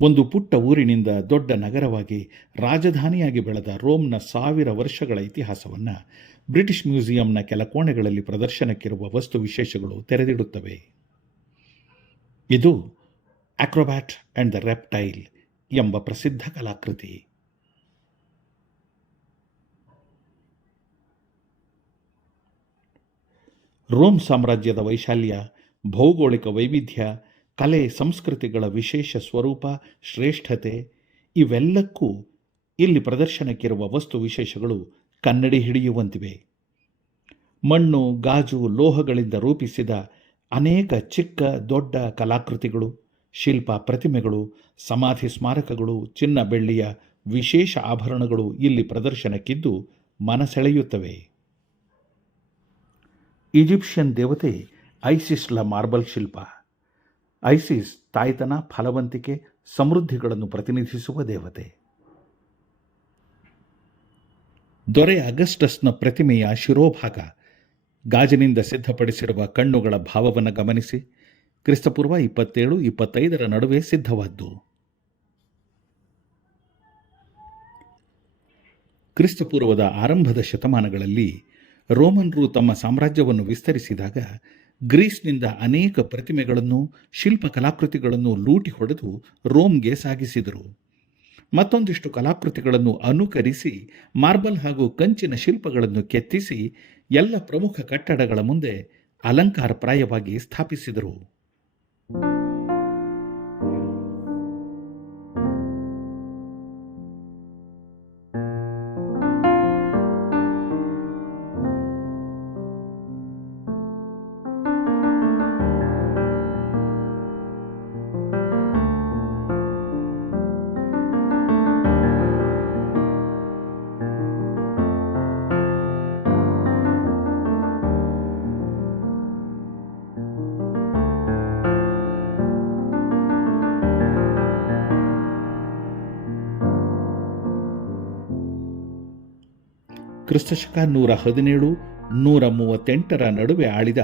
ಒಂದು ಪುಟ್ಟ ಊರಿನಿಂದ ದೊಡ್ಡ ನಗರವಾಗಿ ರಾಜಧಾನಿಯಾಗಿ ಬೆಳೆದ ರೋಮ್ನ 1000 ವರ್ಷಗಳ ಇತಿಹಾಸವನ್ನು ಬ್ರಿಟಿಷ್ ಮ್ಯೂಸಿಯಂನ ಕೆಲ ಕೋಣೆಗಳಲ್ಲಿ ಪ್ರದರ್ಶನಕ್ಕಿರುವ ವಸ್ತು ವಿಶೇಷಗಳು ತೆರೆದಿಡುತ್ತವೆ. ಇದು ಅಕ್ರೋಬ್ಯಾಟ್ ಆ್ಯಂಡ್ ದ ರೆಪ್ಟೈಲ್ ಎಂಬ ಪ್ರಸಿದ್ಧ ಕಲಾಕೃತಿ. ರೋಮ್ ಸಾಮ್ರಾಜ್ಯದ ವೈಶಾಲ್ಯ, ಭೌಗೋಳಿಕ ವೈವಿಧ್ಯ, ಕಲೆ ಸಂಸ್ಕೃತಿಗಳ ವಿಶೇಷ ಸ್ವರೂಪ, ಶ್ರೇಷ್ಠತೆ ಇವೆಲ್ಲಕ್ಕೂ ಇಲ್ಲಿ ಪ್ರದರ್ಶನಕ್ಕಿರುವ ವಸ್ತು ವಿಶೇಷಗಳು ಕನ್ನಡಿ ಹಿಡಿಯುವಂತಿವೆ. ಮಣ್ಣು, ಗಾಜು, ಲೋಹಗಳಿಂದ ರೂಪಿಸಿದ ಅನೇಕ ಚಿಕ್ಕ ದೊಡ್ಡ ಕಲಾಕೃತಿಗಳು, ಶಿಲ್ಪ ಪ್ರತಿಮೆಗಳು, ಸಮಾಧಿ ಸ್ಮಾರಕಗಳು, ಚಿನ್ನ ಬೆಳ್ಳಿಯ ವಿಶೇಷ ಆಭರಣಗಳು ಇಲ್ಲಿ ಪ್ರದರ್ಶನಕ್ಕಿದ್ದು ಮನಸೆಳೆಯುತ್ತವೆ. ಈಜಿಪ್ಷಿಯನ್ ದೇವತೆ ಐಸಿಸ್ಳ ಮಾರ್ಬಲ್ ಶಿಲ್ಪ. ಐಸಿಸ್ ತಾಯ್ತನ, ಫಲವಂತಿಕೆ, ಸಮೃದ್ಧಿಗಳನ್ನು ಪ್ರತಿನಿಧಿಸುವ ದೇವತೆ. ದೊರೆ ಅಗಸ್ಟಸ್ನ ಪ್ರತಿಮೆಯ ಶಿರೋಭಾಗ ಗಾಜಿನಿಂದ ಸಿದ್ಧಪಡಿಸಿರುವ ಕಣ್ಣುಗಳ ಭಾವವನ್ನು ಗಮನಿಸಿ. ಕ್ರಿಸ್ತಪೂರ್ವ 27-25 ನಡುವೆ ಸಿದ್ಧವಾದ್ದು. ಕ್ರಿಸ್ತಪೂರ್ವದ ಆರಂಭದ ಶತಮಾನಗಳಲ್ಲಿ ರೋಮನ್ರು ತಮ್ಮ ಸಾಮ್ರಾಜ್ಯವನ್ನು ವಿಸ್ತರಿಸಿದಾಗ ಗ್ರೀಸ್ನಿಂದ ಅನೇಕ ಪ್ರತಿಮೆಗಳನ್ನು, ಶಿಲ್ಪ ಕಲಾಕೃತಿಗಳನ್ನು ಲೂಟಿ ಹೊಡೆದು ರೋಮ್ಗೆ ಸಾಗಿಸಿದರು. ಮತ್ತೊಂದಿಷ್ಟು ಕಲಾಕೃತಿಗಳನ್ನು ಅನುಕರಿಸಿ ಮಾರ್ಬಲ್ ಹಾಗೂ ಕಂಚಿನ ಶಿಲ್ಪಗಳನ್ನು ಕೆತ್ತಿಸಿ ಎಲ್ಲ ಪ್ರಮುಖ ಕಟ್ಟಡಗಳ ಮುಂದೆ ಅಲಂಕಾರಪ್ರಾಯವಾಗಿ ಸ್ಥಾಪಿಸಿದರು. ಕ್ರಿಸ್ತಶಕ 117-138 ನಡುವೆ ಆಳಿದ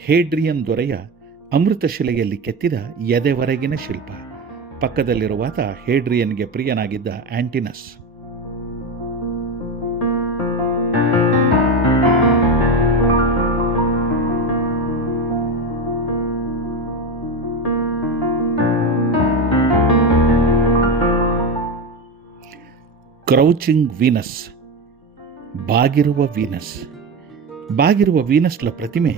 ಹೇಡ್ರಿಯನ್ ದೊರೆಯ ಅಮೃತಶಿಲೆಯಲ್ಲಿ ಕೆತ್ತಿದ ಎದೆವರೆಗಿನ ಶಿಲ್ಪ. ಪಕ್ಕದಲ್ಲಿರುವಾತ ಹೇಡ್ರಿಯನ್ಗೆ ಪ್ರಿಯನಾಗಿದ್ದ ಆಂಟಿನಸ್. ಕ್ರೌಚಿಂಗ್ ವೀನಸ್, ಬಾಗಿರುವ ವೀನಸ್. ಬಾಗಿರುವ ವೀನಸ್ನ ಪ್ರತಿಮೆ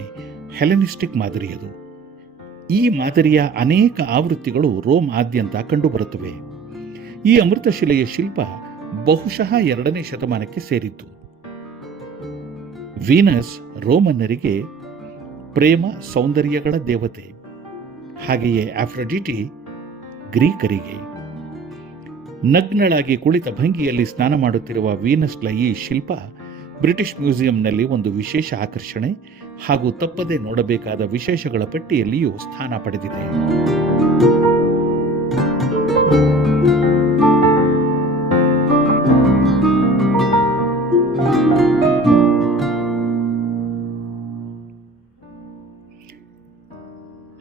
ಹೆಲೆನಿಸ್ಟಿಕ್ ಮಾದರಿಯದು. ಈ ಮಾದರಿಯ ಅನೇಕ ಆವೃತ್ತಿಗಳು ರೋಮ್ ಆದ್ಯಂತ ಕಂಡುಬರುತ್ತವೆ. ಈ ಅಮೃತಶಿಲೆಯ ಶಿಲ್ಪ ಬಹುಶಃ 2ನೇ ಶತಮಾನಕ್ಕೆ ಸೇರಿತ್ತು. ವೀನಸ್ ರೋಮನ್ನರಿಗೆ ಪ್ರೇಮ ಸೌಂದರ್ಯಗಳ ದೇವತೆ. ಹಾಗೆಯೇ ಆಫ್ರೊಡಿಟಿ ಗ್ರೀಕರಿಗೆ. ನಗ್ನಳಾಗಿ ಕುಳಿತ ಭಂಗಿಯಲ್ಲಿ ಸ್ನಾನ ಮಾಡುತ್ತಿರುವ ವೀನಸ್ನ ಈ ಶಿಲ್ಪ ಬ್ರಿಟಿಷ್ ಮ್ಯೂಸಿಯಂನಲ್ಲಿ ಒಂದು ವಿಶೇಷ ಆಕರ್ಷಣೆ ಹಾಗೂ ತಪ್ಪದೆ ನೋಡಬೇಕಾದ ವಿಶೇಷಗಳ ಪಟ್ಟಿಯಲ್ಲಿಯೂ ಸ್ಥಾನ ಪಡೆದಿದೆ.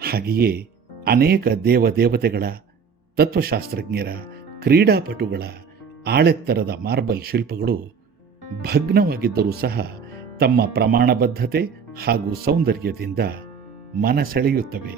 ಹಾಗೆಯೇ ಅನೇಕ ದೇವತೆಗಳ, ತತ್ವಶಾಸ್ತ್ರಜ್ಞರ, ಕ್ರೀಡಾಪಟುಗಳ ಆಳೆತ್ತರದ ಮಾರ್ಬಲ್ ಶಿಲ್ಪಗಳು ಭಗ್ನವಾಗಿದ್ದರೂ ಸಹ ತಮ್ಮ ಪ್ರಮಾಣಬದ್ಧತೆ ಹಾಗೂ ಸೌಂದರ್ಯದಿಂದ ಮನಸೆಳೆಯುತ್ತವೆ.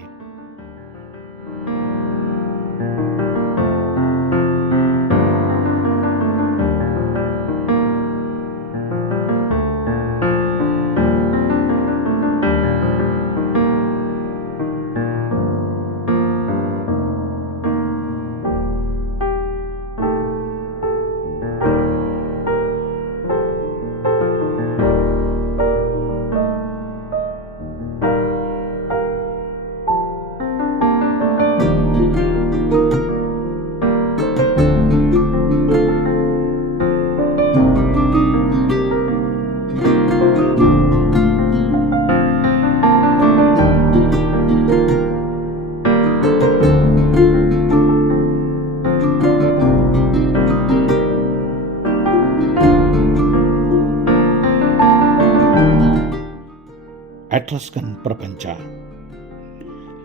ಎಟ್ರಸ್ಕನ್ ಪ್ರಪಂಚ.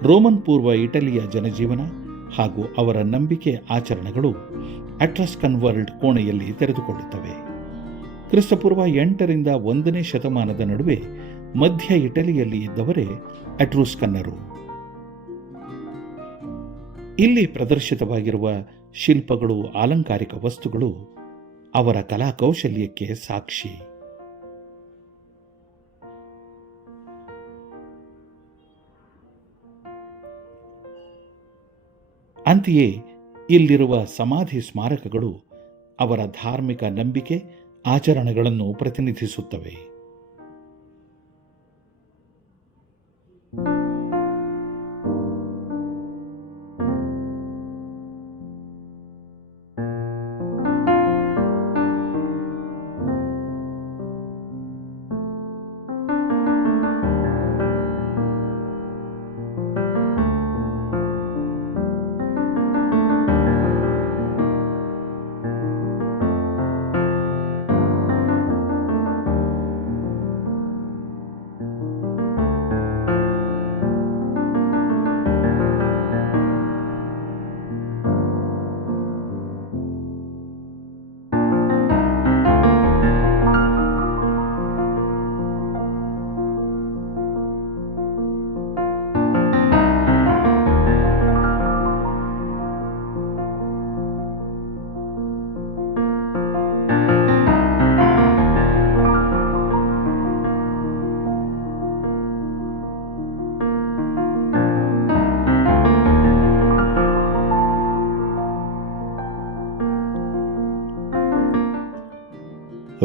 ರೋಮನ್ ಪೂರ್ವ ಇಟಲಿಯ ಜನಜೀವನ ಹಾಗೂ ಅವರ ನಂಬಿಕೆ ಆಚರಣೆಗಳು ಎಟ್ರಸ್ಕನ್ ವರ್ಲ್ಡ್ ಕೋಣೆಯಲ್ಲಿ ತೆರೆದುಕೊಳ್ಳುತ್ತವೆ. ಕ್ರಿಸ್ತಪೂರ್ವ 8ರಿಂದ 1ನೇ ಶತಮಾನದ ನಡುವೆ ಮಧ್ಯ ಇಟಲಿಯಲ್ಲಿ ಇದ್ದವರೇ ಎಟ್ರೂಸ್ಕನ್ನರು. ಇಲ್ಲಿ ಪ್ರದರ್ಶಿತವಾಗಿರುವ ಶಿಲ್ಪಗಳು, ಅಲಂಕಾರಿಕ ವಸ್ತುಗಳು ಅವರ ಕಲಾಕೌಶಲ್ಯಕ್ಕೆ ಸಾಕ್ಷಿ. ಅಂತೆಯೇ ಇಲ್ಲಿರುವ ಸಮಾಧಿ ಸ್ಮಾರಕಗಳು ಅವರ ಧಾರ್ಮಿಕ ನಂಬಿಕೆ ಆಚರಣೆಗಳನ್ನು ಪ್ರತಿನಿಧಿಸುತ್ತವೆ.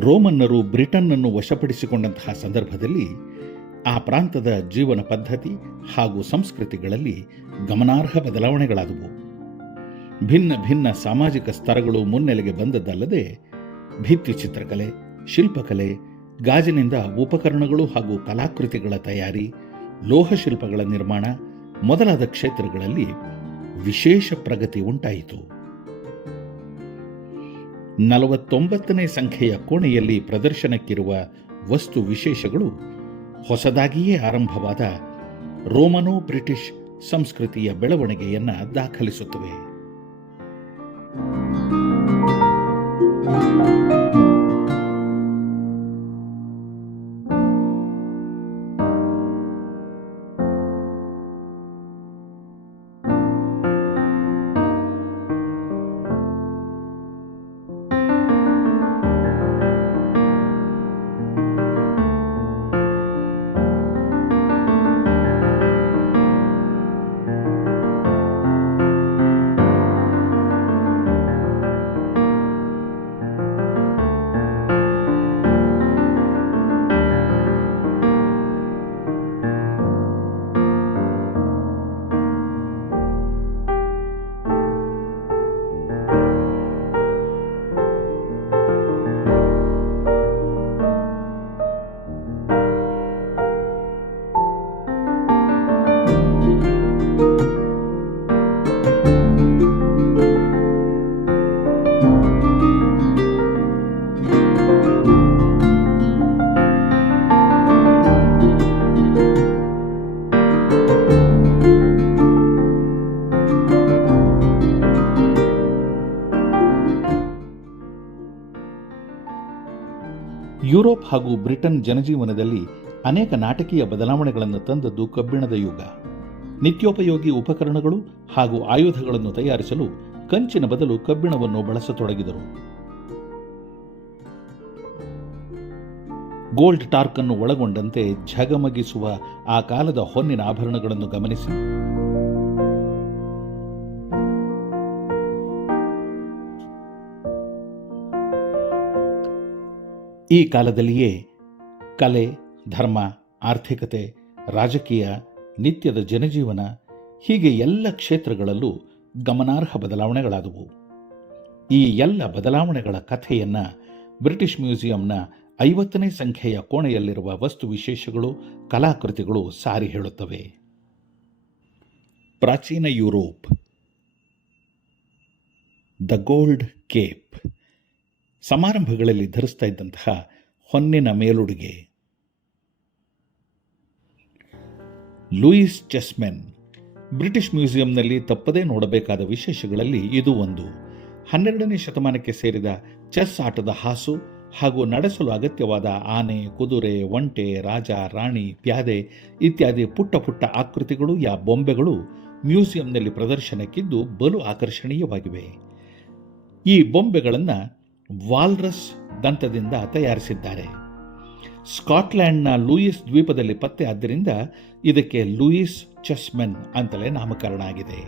ರೋಮನ್ನರು ಬ್ರಿಟನ್ನನ್ನು ವಶಪಡಿಸಿಕೊಂಡಂತಹ ಸಂದರ್ಭದಲ್ಲಿ ಆ ಪ್ರಾಂತದ ಜೀವನ ಪದ್ಧತಿ ಹಾಗೂ ಸಂಸ್ಕೃತಿಗಳಲ್ಲಿ ಗಮನಾರ್ಹ ಬದಲಾವಣೆಗಳಾದವು. ಭಿನ್ನ ಭಿನ್ನ ಸಾಮಾಜಿಕ ಸ್ತರಗಳು ಮುನ್ನೆಲೆಗೆ ಬಂದದ್ದಲ್ಲದೆ ಭಿತ್ತಿ ಚಿತ್ರಕಲೆ, ಶಿಲ್ಪಕಲೆ, ಗಾಜಿನಿಂದ ಉಪಕರಣಗಳು ಹಾಗೂ ಕಲಾಕೃತಿಗಳ ತಯಾರಿ, ಲೋಹಶಿಲ್ಪಗಳ ನಿರ್ಮಾಣ ಮೊದಲಾದ ಕ್ಷೇತ್ರಗಳಲ್ಲಿ ವಿಶೇಷ ಪ್ರಗತಿ ಉಂಟಾಯಿತು. 49ನೇ ಸಂಖ್ಯೆಯ ಕೋಣೆಯಲ್ಲಿ ಪ್ರದರ್ಶನಕ್ಕಿರುವ ವಸ್ತು ವಿಶೇಷಗಳು ಹೊಸದಾಗಿಯೇ ಆರಂಭವಾದ ರೋಮನೋ ಬ್ರಿಟಿಷ್ ಸಂಸ್ಕೃತಿಯ ಬೆಳವಣಿಗೆಯನ್ನು ದಾಖಲಿಸುತ್ತವೆ. ಯುರೋಪ್ ಹಾಗೂ ಬ್ರಿಟನ್ ಜನಜೀವನದಲ್ಲಿ ಅನೇಕ ನಾಟಕೀಯ ಬದಲಾವಣೆಗಳನ್ನು ತಂದದ್ದು ಕಬ್ಬಿಣದ ಯುಗ. ನಿತ್ಯೋಪಯೋಗಿ ಉಪಕರಣಗಳು ಹಾಗೂ ಆಯುಧಗಳನ್ನು ತಯಾರಿಸಲು ಕಂಚಿನ ಬದಲು ಕಬ್ಬಿಣವನ್ನು ಬಳಸತೊಡಗಿದರು. ಗೋಲ್ಡ್ ಟಾರ್ಕ್ ಅನ್ನು ಒಳಗೊಂಡಂತೆ ಝಗಮಗಿಸುವ ಆ ಕಾಲದ ಹೊನ್ನಿನ ಆಭರಣಗಳನ್ನು ಗಮನಿಸಿ. ಈ ಕಾಲದಲ್ಲಿಯೇ ಕಲೆ, ಧರ್ಮ, ಆರ್ಥಿಕತೆ, ರಾಜಕೀಯ, ನಿತ್ಯದ ಜನಜೀವನ ಹೀಗೆ ಎಲ್ಲ ಕ್ಷೇತ್ರಗಳಲ್ಲೂ ಗಮನಾರ್ಹ ಬದಲಾವಣೆಗಳಾದವು. ಈ ಎಲ್ಲ ಬದಲಾವಣೆಗಳ ಕಥೆಯನ್ನು ಬ್ರಿಟಿಷ್ ಮ್ಯೂಸಿಯಂನ 50ನೇ ಸಂಖ್ಯೆಯ ಕೋಣೆಯಲ್ಲಿರುವ ವಸ್ತು ವಿಶೇಷಗಳು, ಕಲಾಕೃತಿಗಳು ಸಾರಿ ಹೇಳುತ್ತವೆ. ಪ್ರಾಚೀನ ಯುರೋಪ್, ದ ಗೋಲ್ಡ್ ಕೇಪ್, ಸಮಾರಂಭಗಳಲ್ಲಿ ಧರಿಸ್ತಾ ಇದ್ದಂತಹ ಹೊನ್ನಿನ ಮೇಲುಡುಗೆ. ಲೂಯಿಸ್ ಚೆಸ್ಮೆನ್ ಬ್ರಿಟಿಷ್ ಮ್ಯೂಸಿಯಂನಲ್ಲಿ ತಪ್ಪದೇ ನೋಡಬೇಕಾದ ವಿಶೇಷಗಳಲ್ಲಿ ಇದು ಒಂದು. 12ನೇ ಶತಮಾನಕ್ಕೆ ಸೇರಿದ ಚೆಸ್ ಆಟದ ಹಾಸು ಹಾಗೂ ನಡೆಸಲು ಅಗತ್ಯವಾದ ಆನೆ, ಕುದುರೆ, ಒಂಟೆ, ರಾಜ, ರಾಣಿ, ಪ್ಯಾದೆ ಇತ್ಯಾದಿ ಪುಟ್ಟ ಪುಟ್ಟ ಆಕೃತಿಗಳು ಬೊಂಬೆಗಳು ಮ್ಯೂಸಿಯಂನಲ್ಲಿ ಪ್ರದರ್ಶನಕ್ಕಿದ್ದು ಬಲು ಆಕರ್ಷಣೀಯವಾಗಿವೆ. ಈ ಬೊಂಬೆಗಳನ್ನು ವಾಲ್ರಸ್ ದಂತದಿಂದ ತಯಾರಿಸಿದ್ದಾರೆ. ಸ್ಕಾಟ್ಲೆಂಡ್ನ ಲೂಯಿಸ್ ದ್ವೀಪದಲ್ಲಿ ಪತ್ತೆ ಆದ್ದರಿಂದ ಇದಕ್ಕೆ ಲೂಯಿಸ್ ಚೆಸ್ಮೆನ್ ಅಂತಲೇ ನಾಮಕರಣ ಆಗಿದೆ.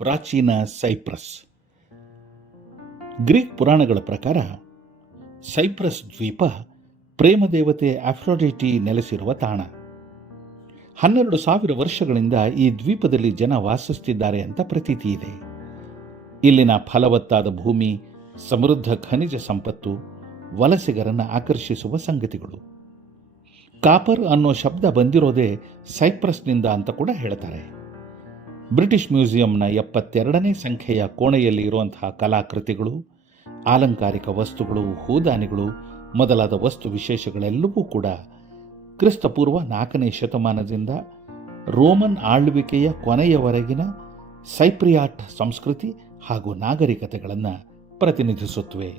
ಪ್ರಾಚೀನ ಸೈಪ್ರಸ್. ಗ್ರೀಕ್ ಪುರಾಣಗಳ ಪ್ರಕಾರ ಸೈಪ್ರಸ್ ದ್ವೀಪ ಪ್ರೇಮದೇವತೆ ಅಫ್ರೋಡಿಟಿ ನೆಲೆಸಿರುವ ತಾಣ. 12,000 ವರ್ಷಗಳಿಂದ ಈ ದ್ವೀಪದಲ್ಲಿ ಜನ ವಾಸಿಸುತ್ತಿದ್ದಾರೆ ಅಂತ ಪ್ರತೀತಿ ಇದೆ. ಇಲ್ಲಿನ ಫಲವತ್ತಾದ ಭೂಮಿ, ಸಮೃದ್ಧ ಖನಿಜ ಸಂಪತ್ತು ವಲಸಿಗರನ್ನು ಆಕರ್ಷಿಸುವ ಸಂಗತಿಗಳು. ಕಾಪರ್ ಅನ್ನೋ ಶಬ್ದ ಬಂದಿರೋದೇ ಸೈಪ್ರಸ್ನಿಂದ ಅಂತ ಕೂಡ ಹೇಳ್ತಾರೆ. ಬ್ರಿಟಿಷ್ ಮ್ಯೂಸಿಯಂನ 72ನೇ ಸಂಖ್ಯೆಯ ಕೋಣೆಯಲ್ಲಿ ಇರುವಂತಹ ಕಲಾಕೃತಿಗಳು, ಆಲಂಕಾರಿಕ ವಸ್ತುಗಳು, ಹೂದಾನಿಗಳು ಮೊದಲಾದ ವಸ್ತು ವಿಶೇಷಗಳೆಲ್ಲವೂ ಕೂಡ ಕ್ರಿಸ್ತಪೂರ್ವ 4ನೇ ಶತಮಾನದಿಂದ ರೋಮನ್ ಆಳ್ವಿಕೆಯ ಕೊನೆಯವರೆಗಿನ ಸೈಪ್ರಿಯಾಟ್ ಸಂಸ್ಕೃತಿ ಹಾಗೂ ನಾಗರಿಕತೆಗಳನ್ನು ಪ್ರತಿನಿಧಿಸುತ್ತವೆ.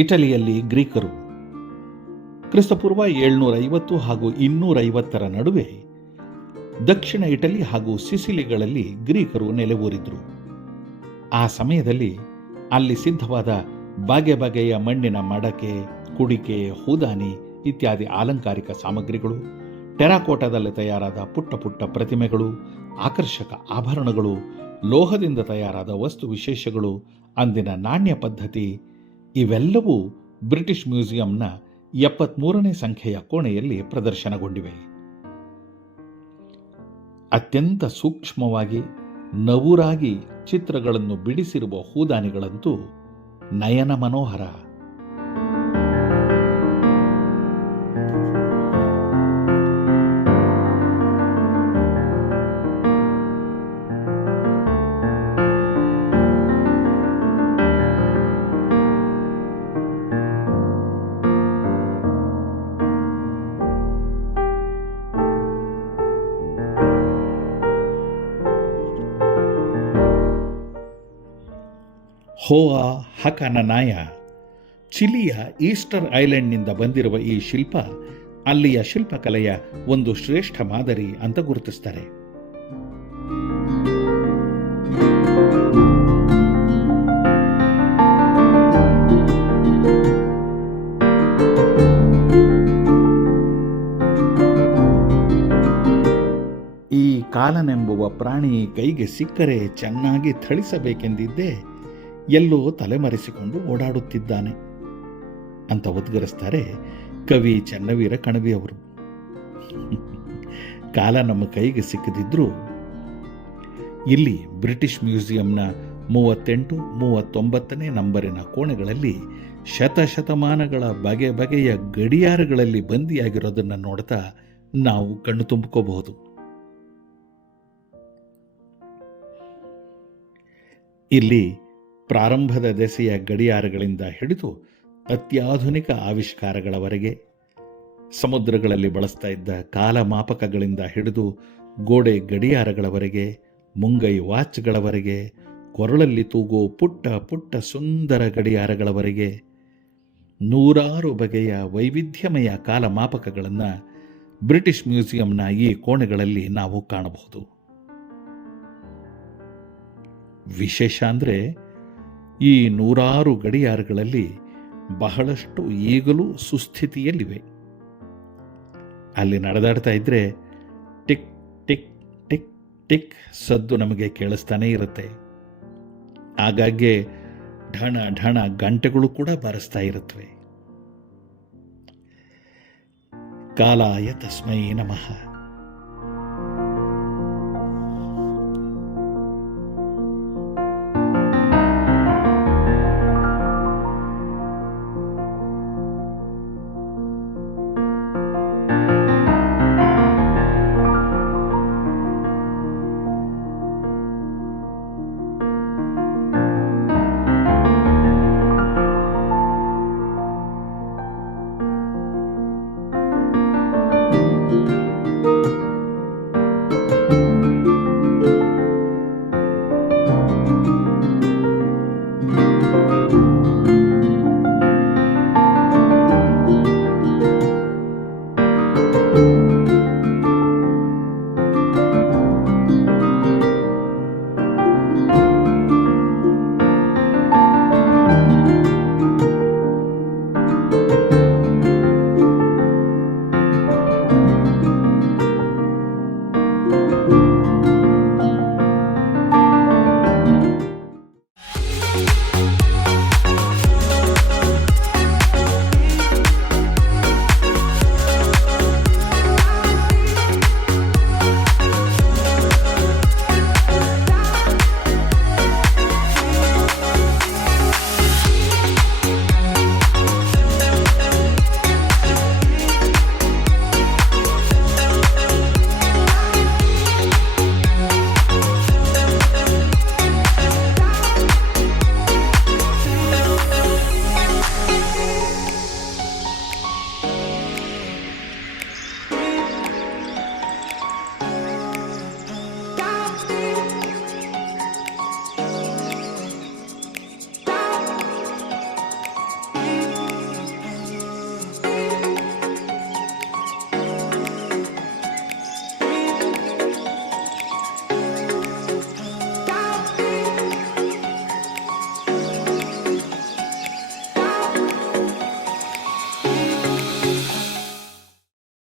ಇಟಲಿಯಲ್ಲಿ ಗ್ರೀಕರು ಕ್ರಿಸ್ತಪೂರ್ವ 750 ಹಾಗೂ 250 ನಡುವೆ ದಕ್ಷಿಣ ಇಟಲಿ ಹಾಗೂ ಸಿಸಿಲಿಗಳಲ್ಲಿ ಗ್ರೀಕರು ನೆಲೆಯೂರಿದ್ರು. ಆ ಸಮಯದಲ್ಲಿ ಅಲ್ಲಿ ಸಿದ್ಧವಾದ ಬಗೆ ಬಗೆಯ ಮಣ್ಣಿನ ಮಡಕೆ, ಕುಡಿಕೆ, ಹೂದಾನಿ ಇತ್ಯಾದಿ ಆಲಂಕಾರಿಕ ಸಾಮಗ್ರಿಗಳು, ಟೆರಾಕೋಟಾದಲ್ಲಿ ತಯಾರಾದ ಪುಟ್ಟ ಪುಟ್ಟ ಪ್ರತಿಮೆಗಳು, ಆಕರ್ಷಕ ಆಭರಣಗಳು, ಲೋಹದಿಂದ ತಯಾರಾದ ವಸ್ತು ವಿಶೇಷಗಳು, ಅಂದಿನ ನಾಣ್ಯ ಪದ್ಧತಿ ಇವೆಲ್ಲವೂ ಬ್ರಿಟಿಷ್ ಮ್ಯೂಸಿಯಂನ 73ನೇ ಸಂಖ್ಯೆಯ ಕೋಣೆಯಲ್ಲಿ ಪ್ರದರ್ಶನಗೊಂಡಿವೆ. ಅತ್ಯಂತ ಸೂಕ್ಷ್ಮವಾಗಿ ನವುರಾಗಿ ಚಿತ್ರಗಳನ್ನು ಬಿಡಿಸಿರುವ ಹೂದಾನಿಗಳಂತೂ ನಯನ ಮನೋಹರ. ಹೋವಾ ಹಕನನಾಯ ಚಿಲಿಯ ಈಸ್ಟರ್ ಐಲ್ಯಾಂಡ್ನಿಂದ ಬಂದಿರುವ ಈ ಶಿಲ್ಪ ಅಲ್ಲಿಯ ಶಿಲ್ಪಕಲೆಯ ಒಂದು ಶ್ರೇಷ್ಠ ಮಾದರಿ ಅಂತ ಗುರುತಿಸ್ತಾರೆ. ಈ ಕಾಲನೆಂಬುವ ಪ್ರಾಣಿ ಕೈಗೆ ಸಿಕ್ಕರೆ ಚೆನ್ನಾಗಿ ಥಳಿಸಬೇಕೆಂದಿದ್ದೇ ಎಲ್ಲೋ ತಲೆಮರೆಸಿಕೊಂಡು ಓಡಾಡುತ್ತಿದ್ದಾನೆ ಅಂತ ಉದ್ಗರಿಸ್ತಾರೆ ಕವಿ ಚನ್ನವೀರ ಕಣವಿಯವರು. ಕಾಲ ನಮ್ಮ ಕೈಗೆ ಸಿಕ್ಕದಿದ್ರೂ ಇಲ್ಲಿ ಬ್ರಿಟಿಷ್ ಮ್ಯೂಸಿಯಂನ 38, 39ನೇ ನಂಬರಿನ ಕೋಣೆಗಳಲ್ಲಿ ಶತಶತಮಾನಗಳ ಬಗೆ ಬಗೆಯ ಗಡಿಯಾರಗಳಲ್ಲಿ ಬಂದಿಯಾಗಿರೋದನ್ನು ನೋಡ್ತಾ ನಾವು ಕಣ್ಣು ತುಂಬಿಕೋಬಹುದು. ಇಲ್ಲಿ ಪ್ರಾರಂಭದ ದೆಸೆಯ ಗಡಿಯಾರಗಳಿಂದ ಹಿಡಿದು ಅತ್ಯಾಧುನಿಕ ಆವಿಷ್ಕಾರಗಳವರೆಗೆ, ಸಮುದ್ರಗಳಲ್ಲಿ ಬಳಸ್ತಾ ಇದ್ದ ಕಾಲಮಾಪಕಗಳಿಂದ ಹಿಡಿದು ಗೋಡೆ ಗಡಿಯಾರಗಳವರೆಗೆ, ಮುಂಗೈ ವಾಚ್ಗಳವರೆಗೆ, ಕೊರಳಲ್ಲಿ ತೂಗೋ ಪುಟ್ಟ ಪುಟ್ಟ ಸುಂದರ ಗಡಿಯಾರಗಳವರೆಗೆ ನೂರಾರು ಬಗೆಯ ವೈವಿಧ್ಯಮಯ ಕಾಲಮಾಪಕಗಳನ್ನು ಬ್ರಿಟಿಷ್ ಮ್ಯೂಸಿಯಂನ ಈ ಕೋಣೆಗಳಲ್ಲಿ ನಾವು ಕಾಣಬಹುದು. ವಿಶೇಷ ಅಂದರೆ ಈ ನೂರಾರು ಗಡಿಯಾರಗಳಲ್ಲಿ ಬಹಳಷ್ಟು ಈಗಲೂ ಸುಸ್ಥಿತಿಯಲ್ಲಿವೆ. ಅಲ್ಲಿ ನಡೆದಾಡ್ತಾ ಇದ್ದರೆ ಟಿಕ್ ಟಿಕ್ ಟಿಕ್ ಟಿಕ್ ಸದ್ದು ನಮಗೆ ಕೇಳಿಸ್ತಾನೇ ಇರುತ್ತೆ. ಆಗಾಗ್ಗೆ ಢಣ ಢಣ ಗಂಟೆಗಳು ಕೂಡ ಬಾರಿಸ್ತಾ ಇರುತ್ತವೆ. ಕಾಲಾಯ ತಸ್ಮೈ ನಮಃ.